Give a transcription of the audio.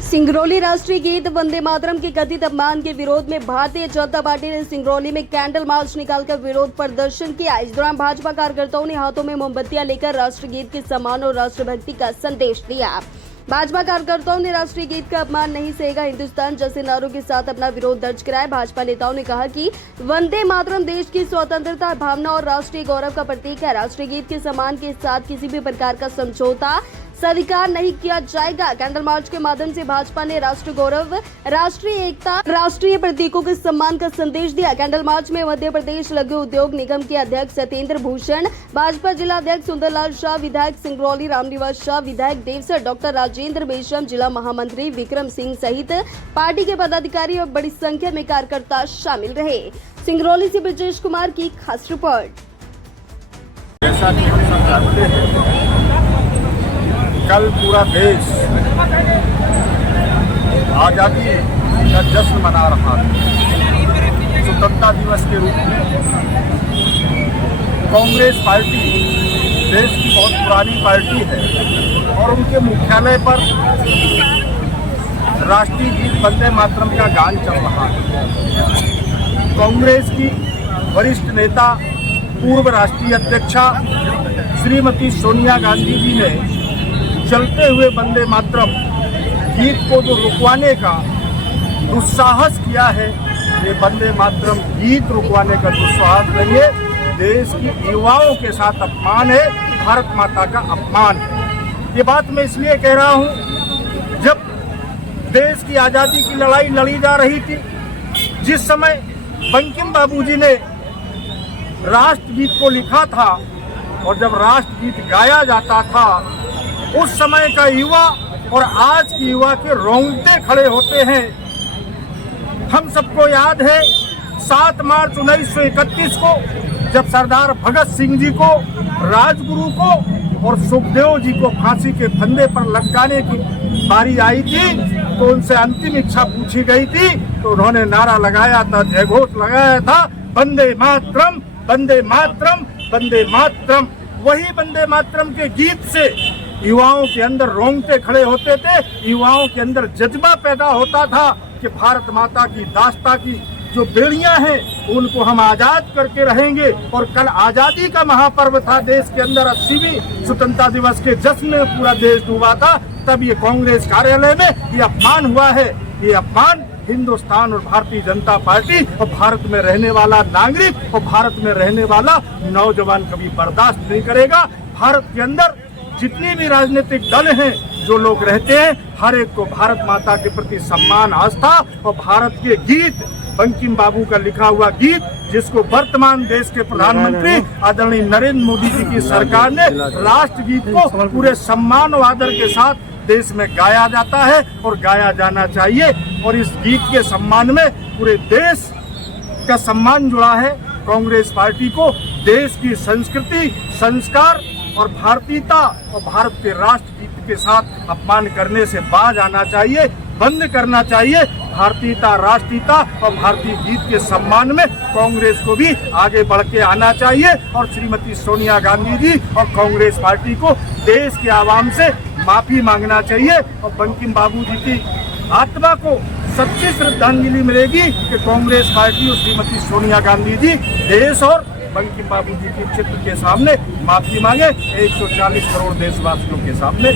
सिंगरौली राष्ट्रीय गीत वंदे मातरम के कथित अपमान के विरोध में भारतीय जनता पार्टी ने सिंगरौली में कैंडल मार्च निकालकर विरोध प्रदर्शन किया। इस दौरान भाजपा कार्यकर्ताओं ने हाथों में मोमबत्तियां लेकर राष्ट्रीय गीत के सम्मान और राष्ट्रभक्ति का संदेश दिया। भाजपा कार्यकर्ताओं ने राष्ट्रीय गीत का अपमान नहीं सहेगा हिंदुस्तान जैसे नारों के साथ अपना विरोध दर्ज कराया। भाजपा नेताओं ने कहा कि वंदे मातरम देश की स्वतंत्रता भावना और राष्ट्रीय गौरव का प्रतीक है। राष्ट्रीय गीत के सम्मान के साथ किसी भी प्रकार का समझौता स्वीकार नहीं किया जाएगा। कैंडल मार्च के माध्यम से भाजपा ने राष्ट्रीय गौरव, राष्ट्रीय एकता, राष्ट्रीय प्रतीकों के सम्मान का संदेश दिया। कैंडल मार्च में मध्य प्रदेश लघु उद्योग निगम के अध्यक्ष सत्येंद्र भूषण, भाजपा जिला अध्यक्ष सुंदरलाल शाह, विधायक सिंगरौली रामनिवास शाह, विधायक देवसर डॉक्टर राजेंद्र मेश्राम, जिला महामंत्री विक्रम सिंह सहित पार्टी के पदाधिकारी और बड़ी संख्या में कार्यकर्ता शामिल रहे। सिंगरौली से ब्रजेश कुमार की खास रिपोर्ट। जैसा कि हम सब जानते हैं, कल पूरा देश आज़ादी का जश्न मना रहा है। स्वतंत्रता दिवस के रूप में कांग्रेस पार्टी देश की बहुत पुरानी पार्टी है और उनके मुख्यालय पर राष्ट्रीय गीत वंदे मातरम का गान चल रहा है। कांग्रेस की वरिष्ठ नेता पूर्व राष्ट्रीय अध्यक्षा श्रीमती सोनिया गांधी जी ने चलते हुए वंदे मातरम गीत को जो रुकवाने का दुस्साहस किया है, ये वंदे मातरम गीत रुकवाने का दुस्साहस नहीं है, देश की युवाओं के साथ अपमान है, भारत माता का अपमान है। ये बात मैं इसलिए कह रहा हूँ, जब देश की आज़ादी की लड़ाई लड़ी जा रही थी, जिस समय बंकिम बाबू जी ने राष्ट्रगीत को लिखा था और जब राष्ट्रगीत गाया जाता था, उस समय का युवा और आज की युवा के रोंगटे खड़े होते हैं। हम सबको याद है 7 मार्च 1931 को जब सरदार भगत सिंह जी को, राजगुरु को और सुखदेव जी को फांसी के फंदे पर लटकाने की बारी आई थी, तो उनसे अंतिम इच्छा पूछी गई थी, तो उन्होंने नारा लगाया था, जयघोष लगाया था, वंदे मातरम, वंदे मातरम, वंदे मातरम। वही वंदे मातरम के गीत से युवाओं के अंदर रोंगटे खड़े होते थे, युवाओं के अंदर जज्बा पैदा होता था कि भारत माता की दास्ता की जो बेड़ियां हैं उनको हम आजाद करके रहेंगे। और कल आजादी का महापर्व था देश के अंदर, 80वीं स्वतंत्रता दिवस के जश्न में पूरा देश डूबा था। तब ये कांग्रेस कार्यालय में ये अपमान हुआ है। ये अपमान हिंदुस्तान और भारतीय जनता पार्टी और भारत में रहने वाला नागरिक और भारत में रहने वाला नौजवान कभी बर्दाश्त नहीं करेगा। भारत के अंदर जितनी भी राजनीतिक दल हैं, जो लोग रहते हैं, हर एक को भारत माता के प्रति सम्मान, आस्था और भारत के गीत, बंकिम बाबू का लिखा हुआ गीत, जिसको वर्तमान देश के प्रधानमंत्री आदरणीय नरेंद्र मोदी जी की सरकार ने राष्ट्रगीत को पूरे सम्मान और आदर के साथ देश में गाया जाता है और गाया जाना चाहिए। और इस गीत के सम्मान में पूरे देश का सम्मान जुड़ा है। कांग्रेस पार्टी को देश की संस्कृति, संस्कार और भारतीयता और भारत के राष्ट्रगीत के साथ अपमान करने से बाज आना चाहिए, बंद करना चाहिए। भारतीयता, राष्ट्रीयता और भारतीय गीत के सम्मान में कांग्रेस को भी आगे बढ़ के आना चाहिए और श्रीमती सोनिया गांधी जी और कांग्रेस पार्टी को देश के आवाम से माफी मांगना चाहिए और बंकिम बाबू जी की आत्मा को सच्ची श्रद्धांजलि मिलेगी कि कांग्रेस पार्टी और श्रीमती सोनिया गांधी जी देश और बंकिम बाबू जी के चित्र के सामने माफी मांगे 140 करोड़ देशवासियों के सामने।